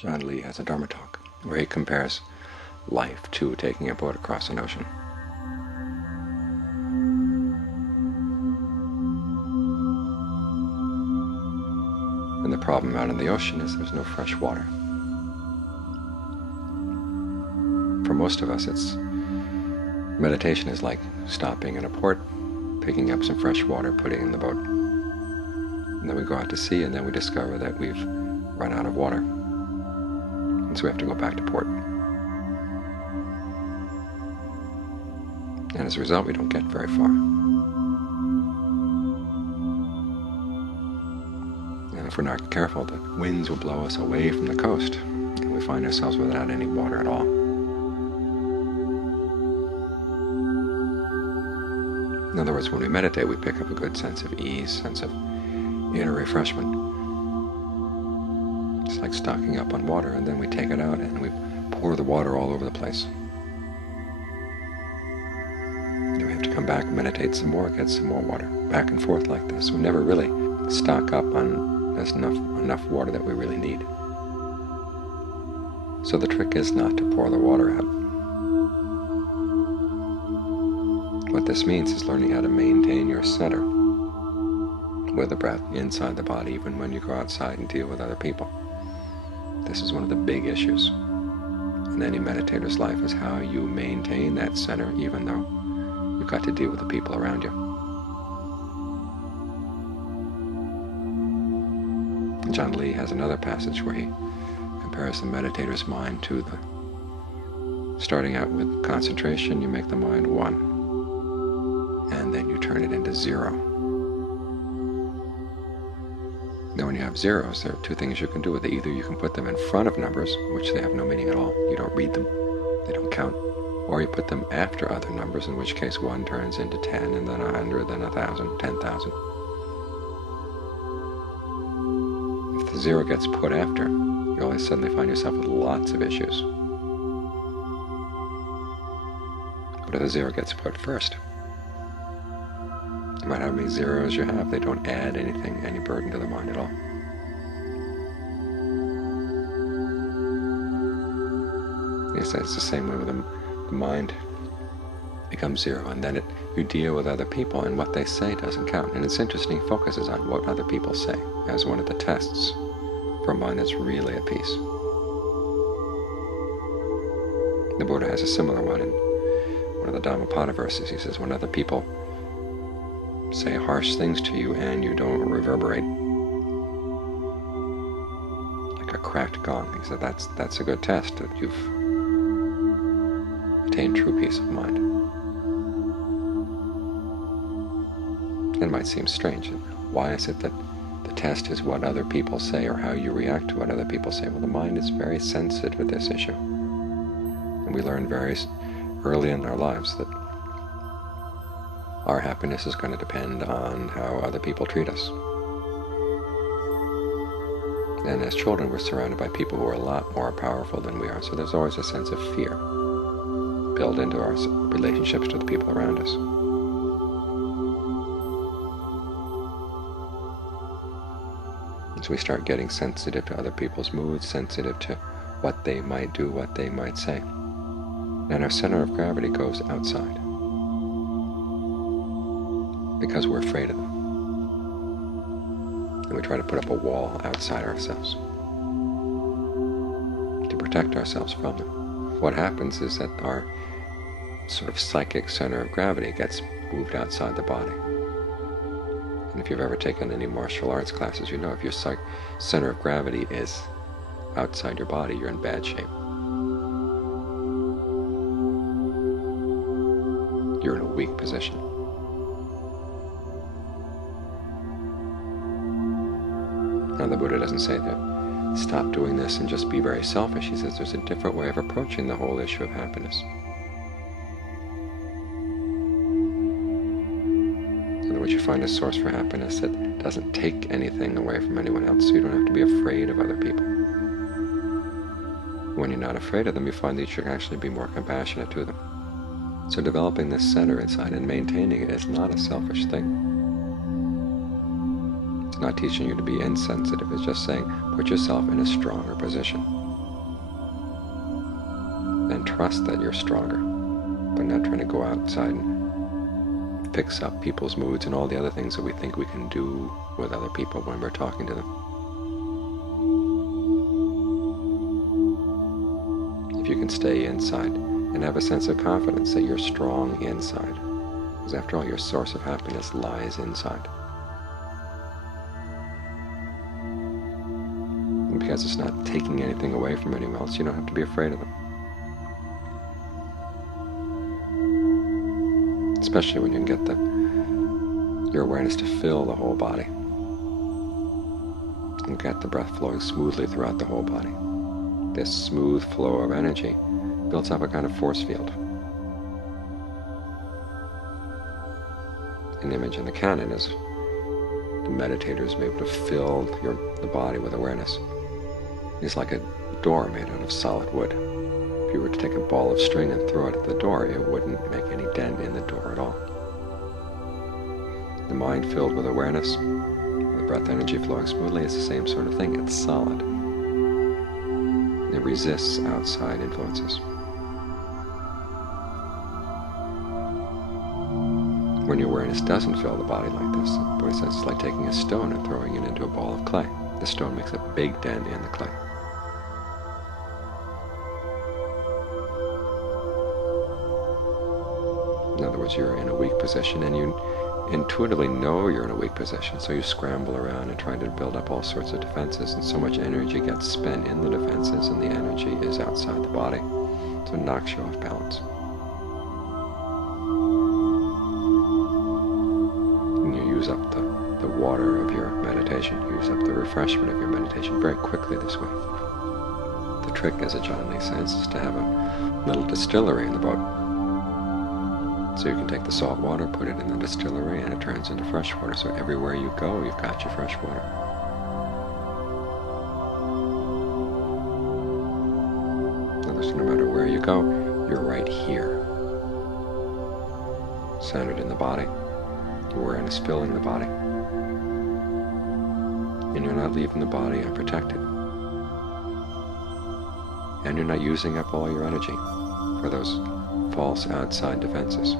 John Lee has a Dharma talk where he compares life to taking a boat across an ocean. And the problem out in the ocean is there's no fresh water. For most of us, meditation is like stopping in a port, picking up some fresh water, putting it in the boat. And then we go out to sea, and then we discover that we've run out of water. And so we have to go back to port. And as a result, we don't get very far. And if we're not careful, the winds will blow us away from the coast, and we find ourselves without any water at all. In other words, when we meditate, we pick up a good sense of ease, sense of inner refreshment. It's like stocking up on water, and then we take it out and we pour the water all over the place. Then we have to come back, meditate some more, get some more water, back and forth like this. We never really stock up on enough water that we really need. So the trick is not to pour the water out. What this means is learning how to maintain your center with the breath inside the body, even when you go outside and deal with other people. This is one of the big issues in any meditator's life, is how you maintain that center even though you've got to deal with the people around you. John Lee has another passage where he compares the meditator's mind to starting out with concentration. You make the mind one, and then you turn it into zero. Now when you have zeros, there are two things you can do with it. Either you can put them in front of numbers, which they have no meaning at all. You don't read them. They don't count. Or you put them after other numbers, in which case 1 turns into 10, and then 100, then 1,000, 10,000. If the zero gets put after, you always suddenly find yourself with lots of issues. But if the zero gets put first, no matter how many zeros you have, they don't add anything, any burden to the mind at all. It's the same way with the mind becomes zero, and then you deal with other people, and what they say doesn't count. And it's interesting, he focuses on what other people say as one of the tests for a mind that's really at peace. The Buddha has a similar one in one of the Dhammapada verses. He says, when other people say harsh things to you and you don't reverberate like a cracked gong, he said that's a good test that you've attained true peace of mind. It might seem strange. Why is it that the test is what other people say or how you react to what other people say? Well, the mind is very sensitive to this issue. And we learn very early in our lives that our happiness is going to depend on how other people treat us. And as children, we're surrounded by people who are a lot more powerful than we are, so there's always a sense of fear built into our relationships to the people around us. And so we start getting sensitive to other people's moods, sensitive to what they might do, what they might say. And our center of gravity goes outside, because we're afraid of them. And we try to put up a wall outside ourselves to protect ourselves from them. What happens is that our sort of psychic center of gravity gets moved outside the body. And if you've ever taken any martial arts classes, you know if your center of gravity is outside your body, you're in bad shape. You're in a weak position. Now, the Buddha doesn't say that stop doing this and just be very selfish. He says there's a different way of approaching the whole issue of happiness. In other words, you find a source for happiness that doesn't take anything away from anyone else, so you don't have to be afraid of other people. When you're not afraid of them, you find that you should actually be more compassionate to them. So developing this center inside and maintaining it is not a selfish thing. It's not teaching you to be insensitive. It's just saying put yourself in a stronger position. trust that you're stronger, but not trying to go outside and fix up people's moods and all the other things that we think we can do with other people when we're talking to them. If you can stay inside and have a sense of confidence that you're strong inside, because after all, your source of happiness lies inside. And because it's not taking anything away from anyone else, you don't have to be afraid of them. Especially when you can get your awareness to fill the whole body and get the breath flowing smoothly throughout the whole body. This smooth flow of energy builds up a kind of force field. An image in the canon is the meditators be able to fill the body with awareness. It's like a door made out of solid wood. If you were to take a ball of string and throw it at the door, it wouldn't make any dent in the door at all. The mind filled with awareness, the breath energy flowing smoothly, is the same sort of thing. It's solid. It resists outside influences. When your awareness doesn't fill the body like this, the Buddha says it's like taking a stone and throwing it into a ball of clay. The stone makes a big dent in the clay. In other words, you're in a weak position and you intuitively know you're in a weak position, so you scramble around and try to build up all sorts of defenses, and so much energy gets spent in the defenses and the energy is outside the body, so it knocks you off balance. And you use up the water of your meditation, you use up the refreshment of your meditation very quickly this way. The trick, as Ajahn Lee says, is to have a little distillery in the boat. So you can take the salt water, put it in the distillery, and it turns into fresh water. So everywhere you go, you've got your fresh water. In other words, no matter where you go, you're right here, centered in the body. Awareness filling the body. And you're not leaving the body unprotected. And you're not using up all your energy for those false outside defenses.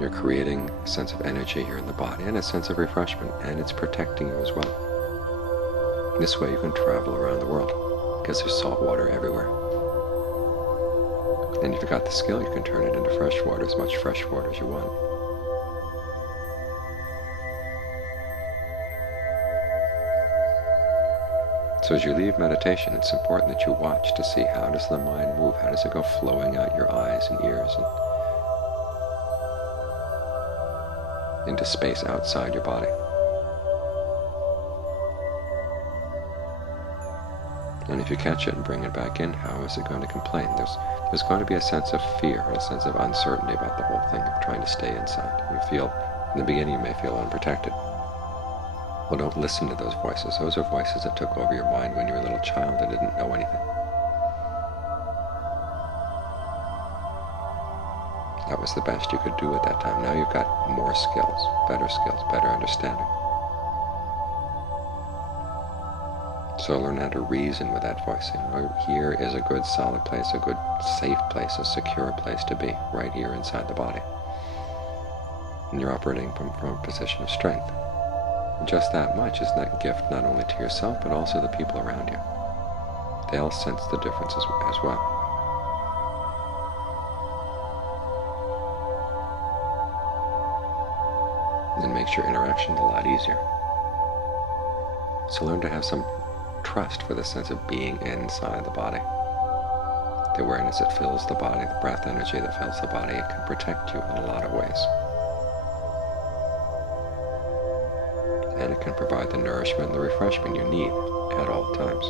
You're creating a sense of energy here in the body and a sense of refreshment, and it's protecting you as well. This way you can travel around the world because there's salt water everywhere. And if you've got the skill, you can turn it into fresh water, as much fresh water as you want. So as you leave meditation, it's important that you watch to see how does the mind move, how does it go flowing out your eyes and ears and into space outside your body. And if you catch it and bring it back in, how is it going to complain? There's going to be a sense of fear, a sense of uncertainty about the whole thing of trying to stay inside. You feel, in the beginning you may feel unprotected. Well, don't listen to those voices. Those are voices that took over your mind when you were a little child that didn't know anything. That was the best you could do at that time. Now you've got more skills, better understanding. So learn how to reason with that voice. Here is a good solid place, a good safe place, a secure place to be, right here inside the body. And you're operating from a position of strength. And just that much is that gift not only to yourself, but also the people around you. They'll sense the difference as well. And it makes your interactions a lot easier. So learn to have some trust for the sense of being inside the body. The awareness that fills the body, the breath energy that fills the body, it can protect you in a lot of ways. And it can provide the nourishment and the refreshment you need at all times.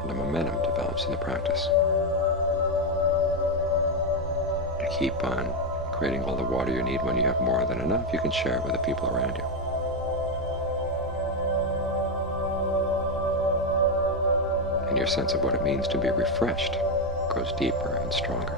And a momentum develops in the practice. You keep on creating all the water you need. When you have more than enough, you can share it with the people around you. And your sense of what it means to be refreshed grows deeper and stronger.